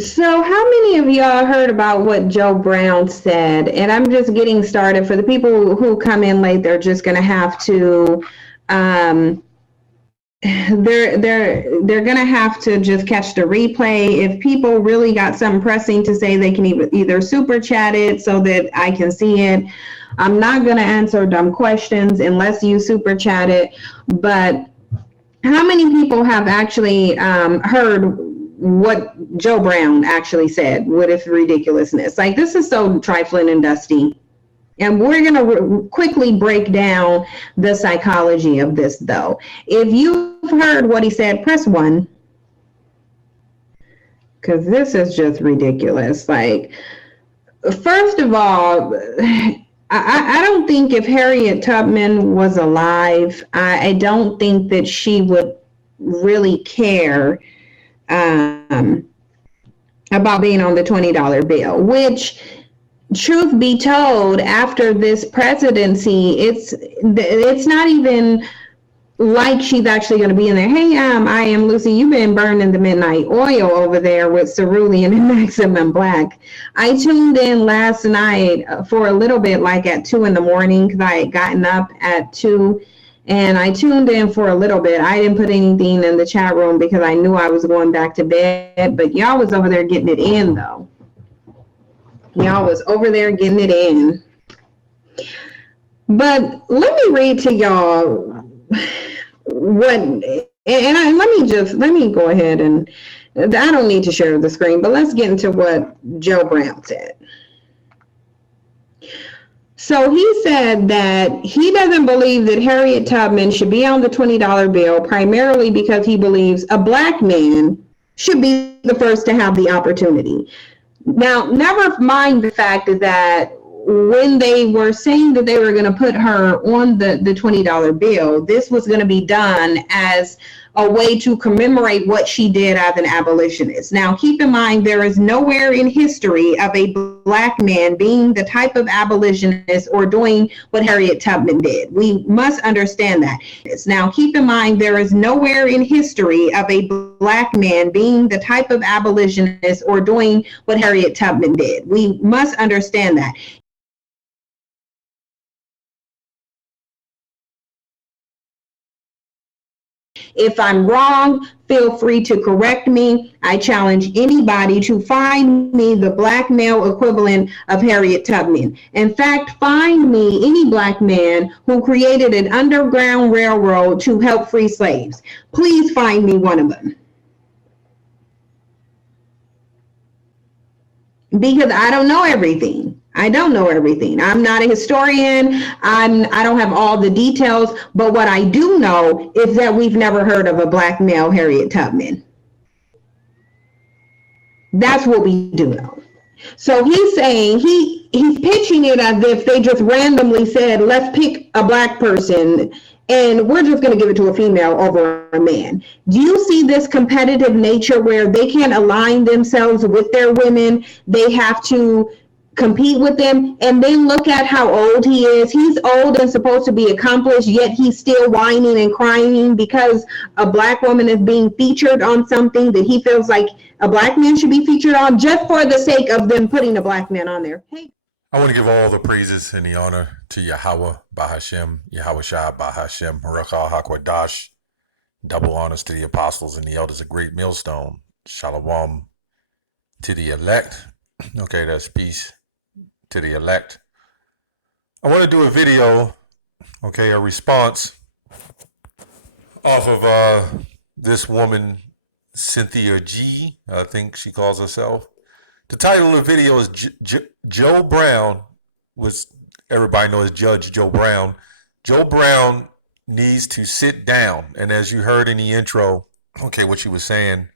So, how many of y'all heard about what Joe Brown said? And I'm just getting started. For the people who come in late, they're just going to have to, um, they're going to have to just catch the replay. If people really got something pressing to say, they can either super chat it so that I can see it. I'm not going to answer dumb questions unless you super chat it. But how many people have actually heard what Joe Brown actually said with its ridiculousness? Like, this is so trifling and dusty. And we're going to quickly break down the psychology of this, though. If you've heard what he said, press one, because this is just ridiculous. Like, first of all, I don't think if Harriet Tubman was alive, I don't think that she would really care um, about being on the $20 bill, which, truth be told, after this presidency, it's not even like she's actually going to be in there. Hey, I am Lucy. You've been burning the midnight oil over there with cerulean and maximum black. I tuned in last night for a little bit, like at 2 in the morning, because I had gotten up at 2, and I tuned in for a little bit. I didn't put anything in the chat room because I knew I was going back to bed, but y'all was over there getting it in, though. Y'all was over there getting it in. But let me read to y'all what, and let me go ahead and, I don't need to share the screen, but let's get into what Joe Brown said. So he said that he doesn't believe that Harriet Tubman should be on the $20 bill, primarily because he believes a black man should be the first to have the opportunity. Now, never mind the fact that when they were saying that they were going to put her on the $20 bill, this was going to be done as a way to commemorate what she did as an abolitionist. Now, keep in mind, there is nowhere in history of a black man being the type of abolitionist or doing what Harriet Tubman did. We must understand that. Now, keep in mind, there is nowhere in history of a black man being the type of abolitionist or doing what Harriet Tubman did. We must understand that. If I'm wrong, feel free to correct me. I challenge anybody to find me the black male equivalent of Harriet Tubman. In fact, find me any black man who created an underground railroad to help free slaves. Please find me one of them. Because I don't know everything. I don't know everything. I'm not a historian. I don't have all the details, but what I do know is that we've never heard of a black male Harriet Tubman. That's what we do know. So he's saying he's pitching it as if they just randomly said, let's pick a black person and we're just going to give it to a female over a man. Do you see this competitive nature where they can't align themselves with their women? They have to compete with them, and then look at how old he is. He's old and supposed to be accomplished, yet he's still whining and crying because a black woman is being featured on something that he feels like a black man should be featured on, just for the sake of them putting a black man on there. Hey. I want to give all the praises and the honor to Yahweh Bahashem, Yahweh Shah Bahashem, Barakah HaKwadash. Double honors to the apostles and the elders of Great Millstone. Shalom to the elect. Okay, that's peace to the elect. I want to do a video, okay, a response off of this woman, Cynthia G, I think she calls herself. The title of the video is Joe Brown, which everybody knows Judge Joe Brown. Joe Brown needs to sit down. And as you heard in the intro, okay, what she was saying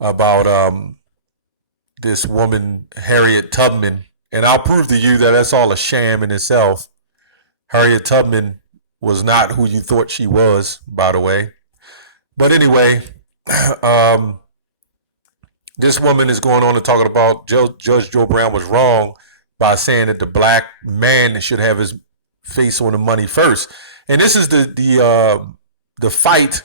about this woman, Harriet Tubman, and I'll prove to you that that's all a sham in itself. Harriet Tubman was not who you thought she was, by the way. But anyway, this woman is going on and talking about Judge Joe Brown was wrong by saying that the black man should have his face on the money first. And this is the fight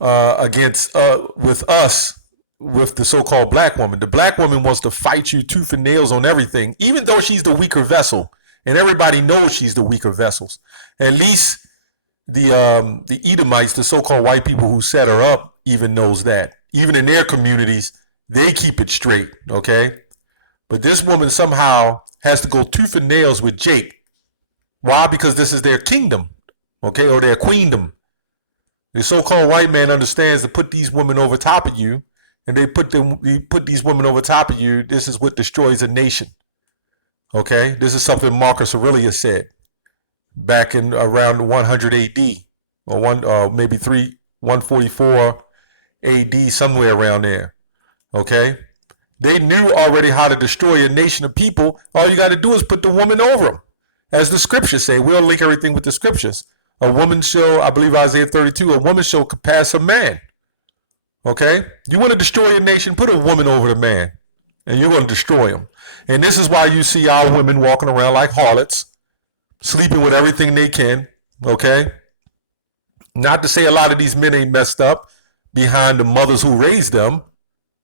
against with us with the so-called black woman. The black woman wants to fight you tooth and nails on everything, even though she's the weaker vessel, and everybody knows she's the weaker vessels. At least the Edomites, the so-called white people who set her up, even knows that. Even in their communities, they keep it straight, okay? But this woman somehow has to go tooth and nails with Jake. Why? Because this is their kingdom, okay, or their queendom. The so-called white man understands to put these women over top of you, and they put these women over top of you. This is what destroys a nation. Okay, this is something Marcus Aurelius said back in around 100 AD, or maybe 144 AD, somewhere around there. Okay, they knew already how to destroy a nation of people. All you got to do is put the woman over them, as the scriptures say. We'll link everything with the scriptures. A woman shall, I believe Isaiah 32, a woman shall pass a man. Okay? You want to destroy a nation, put a woman over the man, and you're going to destroy him. And this is why you see our women walking around like harlots, sleeping with everything they can. Okay? Not to say a lot of these men ain't messed up behind the mothers who raised them.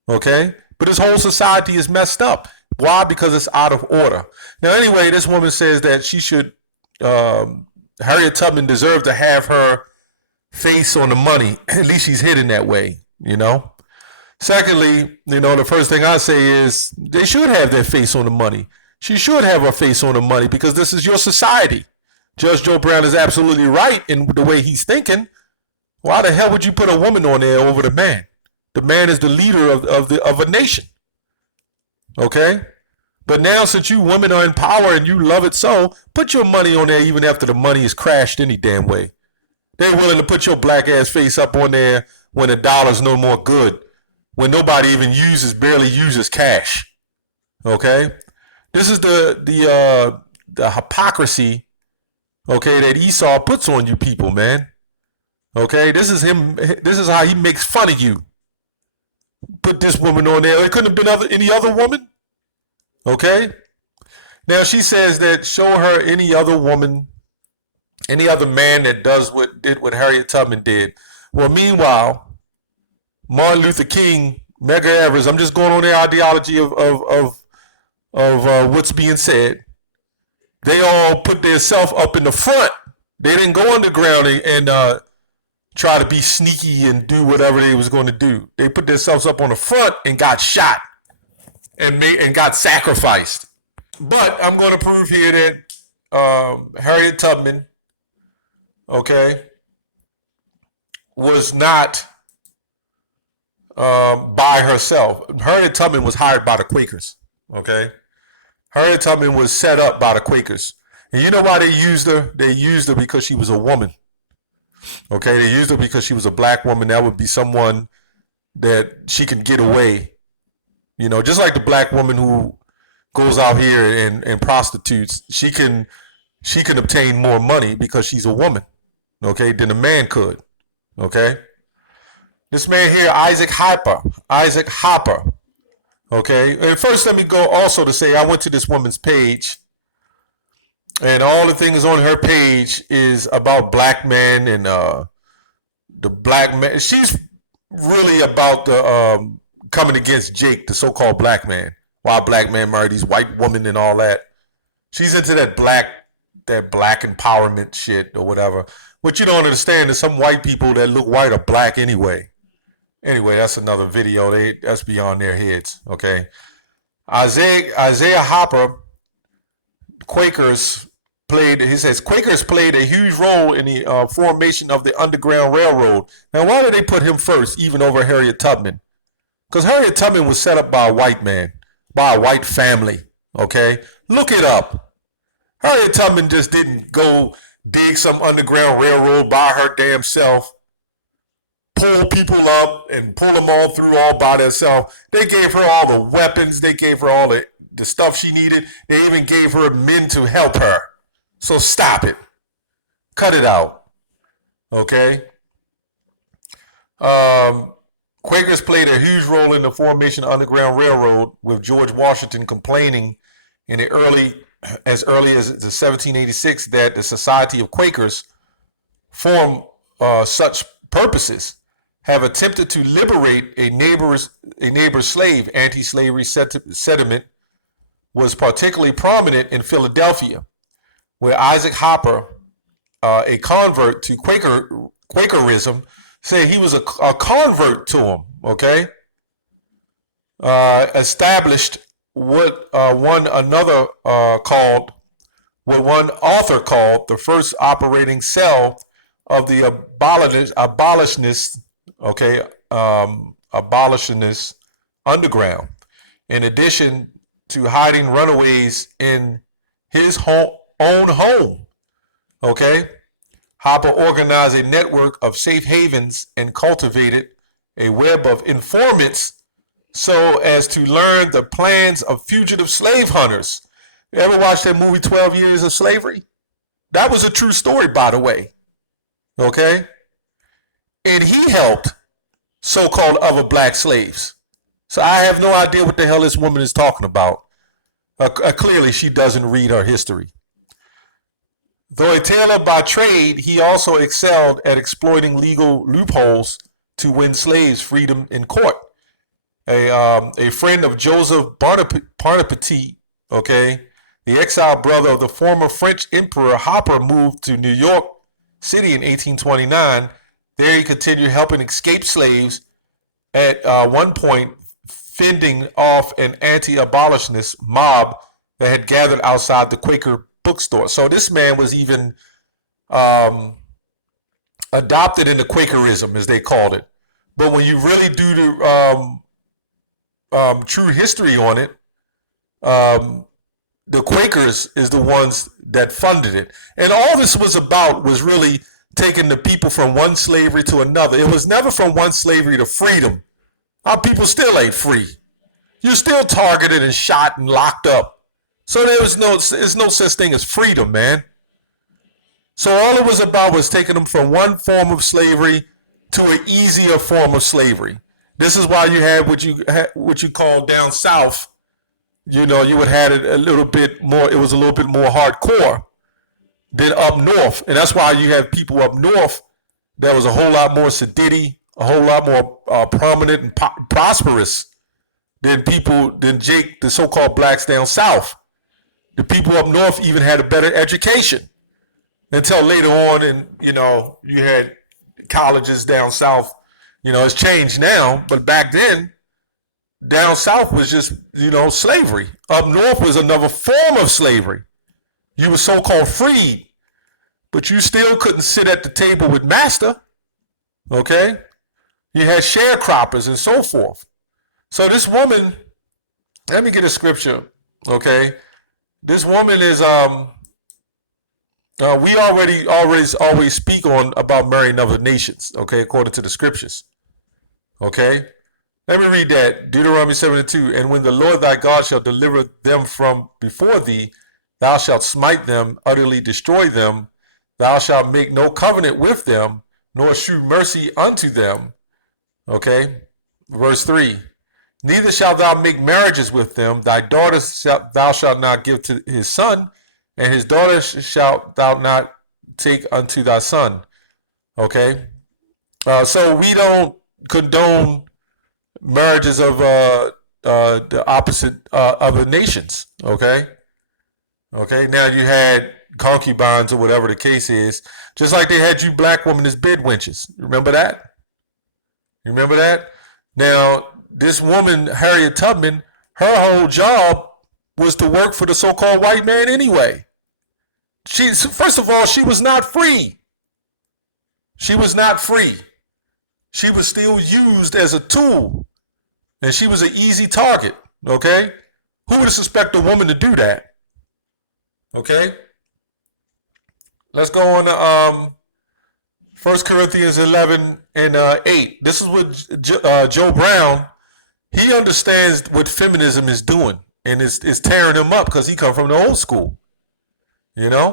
Okay? But this whole society is messed up. Why? Because it's out of order. Now, anyway, this woman says that she should, Harriet Tubman deserved to have her face on the money. At least she's hidden that way, you know. Secondly, you know, the first thing I say is they should have their face on the money. She should have her face on the money because this is your society. Judge Joe Brown is absolutely right in the way he's thinking. Why the hell would you put a woman on there over the man? The man is the leader of a nation. Okay? But now, since you women are in power and you love it so, put your money on there even after the money is crashed any damn way. They're willing to put your black ass face up on there when the dollar's no more good, when nobody even barely uses cash. Okay? This is the hypocrisy, okay, that Esau puts on you people, man. Okay? This is him. This is how he makes fun of you. Put this woman on there. It couldn't have been any other woman. Okay? Now she says that show her any other woman, any other man that did what Harriet Tubman did. Well, meanwhile, Martin Luther King, Medgar Evers, I'm just going on their ideology of what's being said. They all put their self up in the front. They didn't go underground and try to be sneaky and do whatever they was going to do. They put themselves up on the front and got shot and got sacrificed. But I'm going to prove here that Harriet Tubman, okay, was not by herself. Harriet Tubman was hired by the Quakers, okay? Harriet Tubman was set up by the Quakers. And you know why they used her? They used her because she was a woman. Okay, they used her because she was a black woman. That would be someone that she can get away. You know, just like the black woman who goes out here and prostitutes, she can obtain more money because she's a woman, okay, than a man could. Okay? This man here, Isaac Hopper. Okay? And first let me go also to say I went to this woman's page, and all the things on her page is about black men and the black man. She's really about the coming against Jake, the so-called black man. Why black man marry these white women and all that. She's into that black empowerment shit or whatever. What you don't understand is some white people that look white are black anyway. Anyway, that's another video. That's beyond their heads. Okay. Isaiah Hopper, Quakers played a huge role in the formation of the Underground Railroad. Now, why did they put him first, even over Harriet Tubman? Because Harriet Tubman was set up by a white man, by a white family, okay? Look it up. Harriet Tubman just didn't go dig some Underground Railroad by her damn self, pull people up and pull them all through all by themselves. They gave her all the weapons. They gave her all the stuff she needed. They even gave her men to help her. So stop it. Cut it out. Okay? Quakers played a huge role in the formation of the Underground Railroad, with George Washington complaining as early as 1786 that the Society of Quakers, for such purposes, have attempted to liberate a a neighbor's slave. Anti-slavery sentiment was particularly prominent in Philadelphia, where Isaac Hopper, a convert to Quakerism, said he was a convert to him. Okay, established what one author called the first operating cell of the abolitionists. Okay, abolitionists underground. In addition to hiding runaways in his own home. Okay, Hopper organized a network of safe havens and cultivated a web of informants so as to learn the plans of fugitive slave hunters. You ever watch that movie 12 Years of Slavery? That was a true story, by the way. Okay? And he helped so-called other black slaves. So I have no idea what the hell this woman is talking about. Clearly, she doesn't read her history. Though a tailor by trade, he also excelled at exploiting legal loopholes to win slaves freedom in court. A friend of Joseph Bonaparte, okay, the exiled brother of the former French Emperor Hopper, moved to New York City in 1829. There he continued helping escaped slaves, at one point fending off an anti-abolitionist mob that had gathered outside the Quaker bookstore. So this man was even adopted into Quakerism, as they called it. But when you really do the true history on it, the Quakers is the ones that funded it. And all this was about was really taking the people from one slavery to another. It was never from one slavery to freedom. Our people still ain't free. You're still targeted and shot and locked up. So there's no such thing as freedom, man. So all it was about was taking them from one form of slavery to an easier form of slavery. This is why you had what you call down south. You know, you would have it a little bit more. It was a little bit more hardcore than up north, and that's why you have people up north that was a whole lot more sedity, a whole lot more prominent and prosperous than Jake, the so-called blacks down south. The people up north even had a better education until later on, and you had colleges down south. It's changed now, but back then, down south was just slavery. Up north was another form of slavery. You were so-called freed, but you still couldn't sit at the table with master. Okay, you had sharecroppers and so forth. So this woman, let me get a scripture. Okay, this woman is we always speak on about marrying other nations. Okay, according to the scriptures. Okay, let me read that. Deuteronomy 7:2. And when the Lord thy God shall deliver them from before thee, thou shalt smite them, utterly destroy them. Thou shalt make no covenant with them, nor shew mercy unto them. Okay, verse 3. Neither shalt thou make marriages with them. Thy daughters thou shalt not give to his son, and his daughters shalt thou not take unto thy son. Okay, so we don't condone marriages of the opposite other nations. Okay. Now you had concubines or whatever the case is, just like they had you black women as bed wenches. Remember that? Now this woman, Hariet Tubman, her whole job was to work for the so-called white man anyway. First of all, she was not free. She was still used as a tool, and she was an easy target. Okay, who would suspect a woman to do that? Okay, let's go on to 1 Corinthians 11 and 8. This is what Joe Brown, he understands what feminism is doing, and is tearing him up because he come from the old school. 1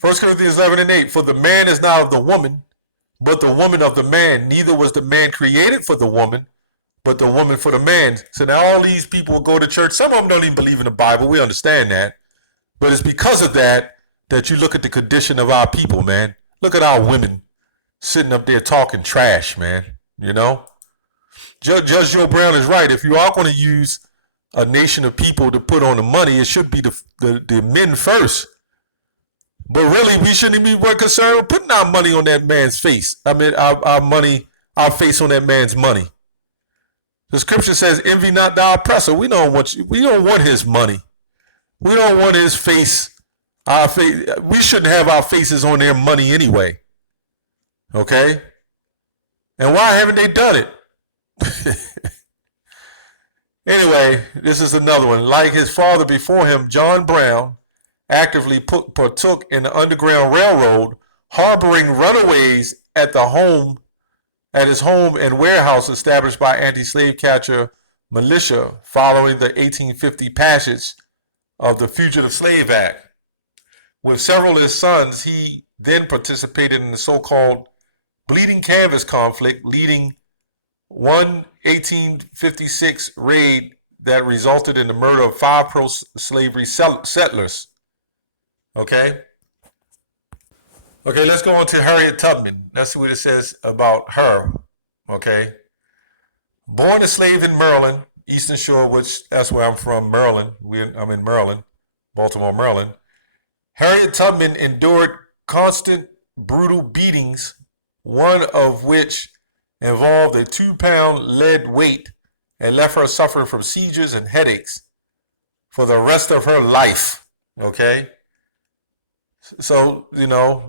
Corinthians 11 and 8. For the man is not of the woman, but the woman of the man. Neither was the man created for the woman, but the woman for the man. So now all these people go to church. Some of them don't even believe in the Bible. We understand that. But it's because of that you look at the condition of our people, man. Look at our women sitting up there talking trash, man. Judge Joe Brown is right. If you are going to use a nation of people to put on the money, it should be the men first. But really, we shouldn't be more concerned with putting our money on that man's face. I mean, our face on that man's money. The scripture says, "Envy not thy oppressor." We don't want his money. We don't want his face. Our face. We shouldn't have our faces on their money anyway. Okay. And why haven't they done it? Anyway, this is another one. Like his father before him, John Brown actively partook in the Underground Railroad, harboring runaways at his home and warehouse established by anti-slave catcher militia following the 1850 passage of the Fugitive Slave Act. With several of his sons, he then participated in the so-called Bleeding Canvas conflict, leading one 1856 raid that resulted in the murder of 5 pro-slavery settlers. Okay, let's go on to Hariet Tubman. That's what it says about her. Okay, born a slave in Maryland, Eastern Shore, which that's where I'm from, Maryland. I'm in Maryland, Baltimore, Maryland. Hariet Tubman endured constant, brutal beatings, one of which involved a 2-pound lead weight and left her suffering from seizures and headaches for the rest of her life. Okay. So,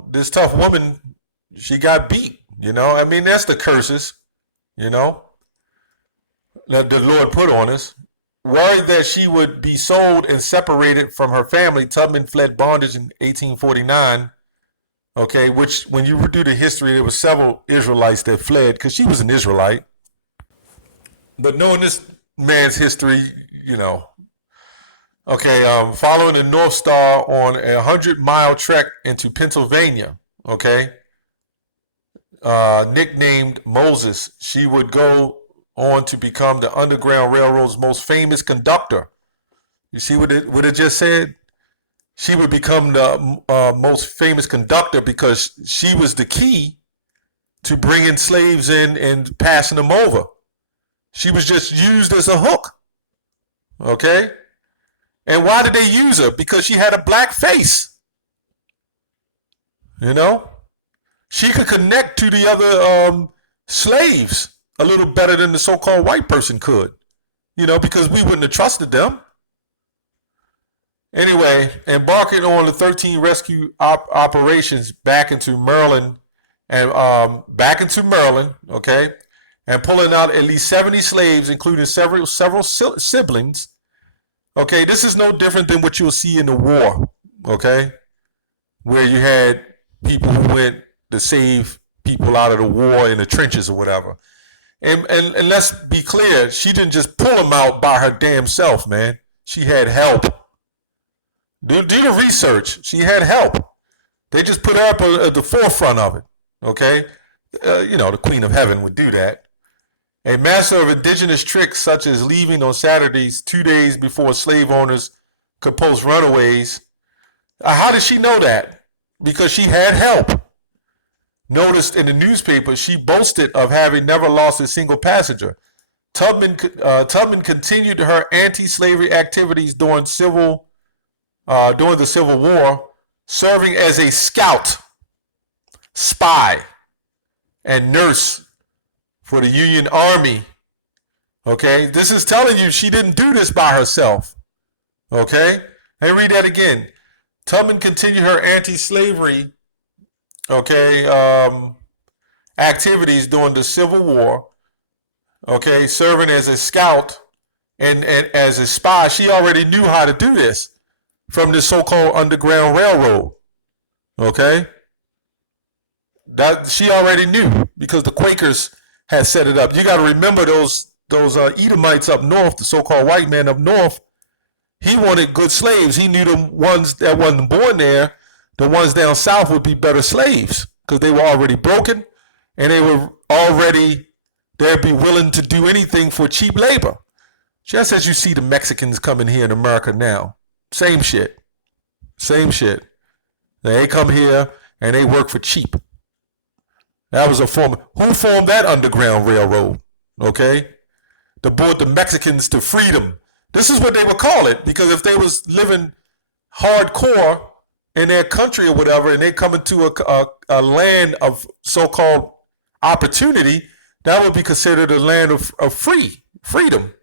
this tough woman, she got beat, I mean, that's the curses, that the Lord put on us. Worried that she would be sold and separated from her family, Tubman fled bondage in 1849. Okay, which when you do the history, there were several Israelites that fled because she was an Israelite. But knowing this man's history, following the North Star on a 100-mile trek into Pennsylvania, nicknamed Moses, she would go on to become the Underground Railroad's most famous conductor. You see what it just said? She would become the most famous conductor because she was the key to bringing slaves in and passing them over. She was just used as a hook. Okay? And why did they use her? Because she had a black face. She could connect to the other slaves a little better than the so-called white person could, because we wouldn't have trusted them. Anyway, embarking on the 13 rescue operations back into Maryland, and and pulling out at least 70 slaves, including several siblings. Okay, this is no different than what you'll see in the war. Okay, where you had people who went to save people out of the war in the trenches or whatever. And let's be clear, she didn't just pull them out by her damn self, man. She had help. Do the research. She had help. They just put her up at the forefront of it. Okay? The Queen of Heaven would do that. A master of indigenous tricks such as leaving on Saturdays 2 days before slave owners could post runaways. How did she know that? Because she had help. Noticed in the newspaper, she boasted of having never lost a single passenger. Tubman continued her anti-slavery activities during the Civil War, serving as a scout, spy, and nurse for the Union Army. Okay, this is telling you she didn't do this by herself. Okay, let me read that again. Tubman continued her anti-slavery activities during the Civil War, serving as a scout and as a spy. She already knew how to do this from the so-called Underground Railroad. That she already knew because the Quakers had set it up. You got to remember those Edomites up north, the so-called white man up north. He wanted good slaves. He knew the ones that wasn't born there, the ones down south would be better slaves because they were already broken and they'd be willing to do anything for cheap labor. Just as you see the Mexicans coming here in America now. Same shit. They come here and they work for cheap. That was who formed that Underground Railroad? okay, to board the Mexicans to freedom. This is what they would call it, because if they was living hardcore in their country or whatever, and they come into a land of so-called opportunity, that would be considered a land of freedom.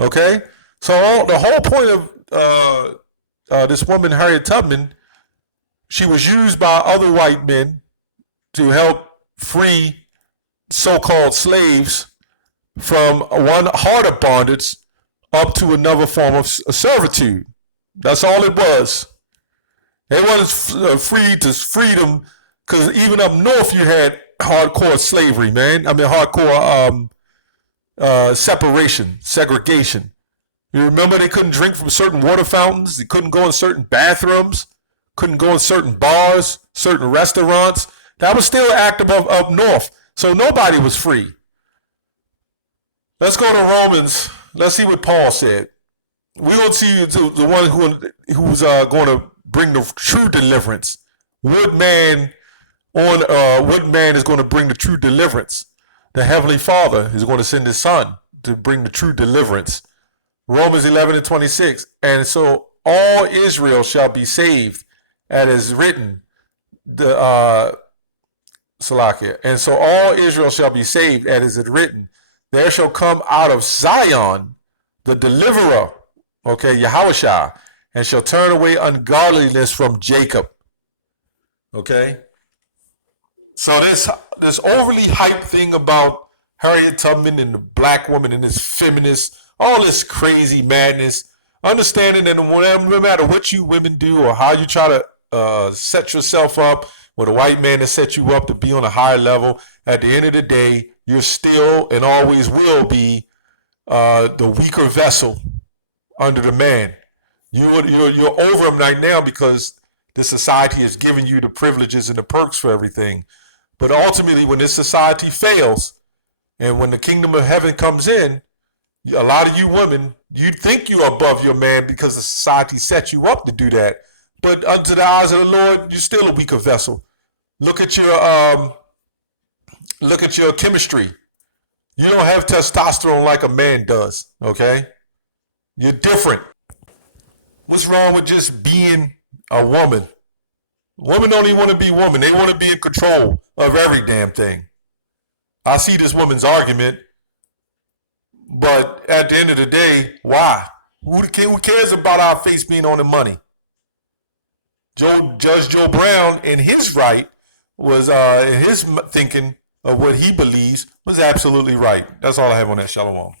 Okay, so the whole point of this woman Harriet Tubman, she was used by other white men to help free so-called slaves from one harder bondage up to another form of servitude. That's all it was. They wasn't free to freedom, because even up north you had hardcore slavery, man. I mean hardcore separation, segregation. You remember they couldn't drink from certain water fountains, they couldn't go in certain bathrooms, couldn't go in certain bars, certain restaurants. That was still active up north. So nobody was free. Let's go to Romans. Let's see what Paul said. We're going to see the one who's going to bring the true deliverance. What man is going to bring the true deliverance? The Heavenly Father is going to send His Son to bring the true deliverance. Romans 11:26. And so all Israel shall be saved, as is written. Salakia. And so all Israel shall be saved, as is written. There shall come out of Zion the deliverer, okay, Yahushua, and shall turn away ungodliness from Jacob. Okay? So this overly hyped thing about Harriet Tubman and the black woman and this feminist, all this crazy madness, understanding that no matter what you women do or how you try to set yourself up with a white man to set you up to be on a higher level, at the end of the day, you're still and always will be the weaker vessel under the man. You're over him right now because the society has given you the privileges and the perks for everything. But ultimately, when this society fails and when the kingdom of heaven comes in, a lot of you women, you think you're above your man because the society set you up to do that. But unto the eyes of the Lord, you're still a weaker vessel. Look at your chemistry. You don't have testosterone like a man does, okay? You're different. What's wrong with just being a woman? Women don't even want to be women. They want to be in control of every damn thing. I see this woman's argument, but at the end of the day, why? Who cares about our face being on the money? Judge Joe Brown, in his right, was in his thinking of what he believes was absolutely right. That's all I have on that. Shalom.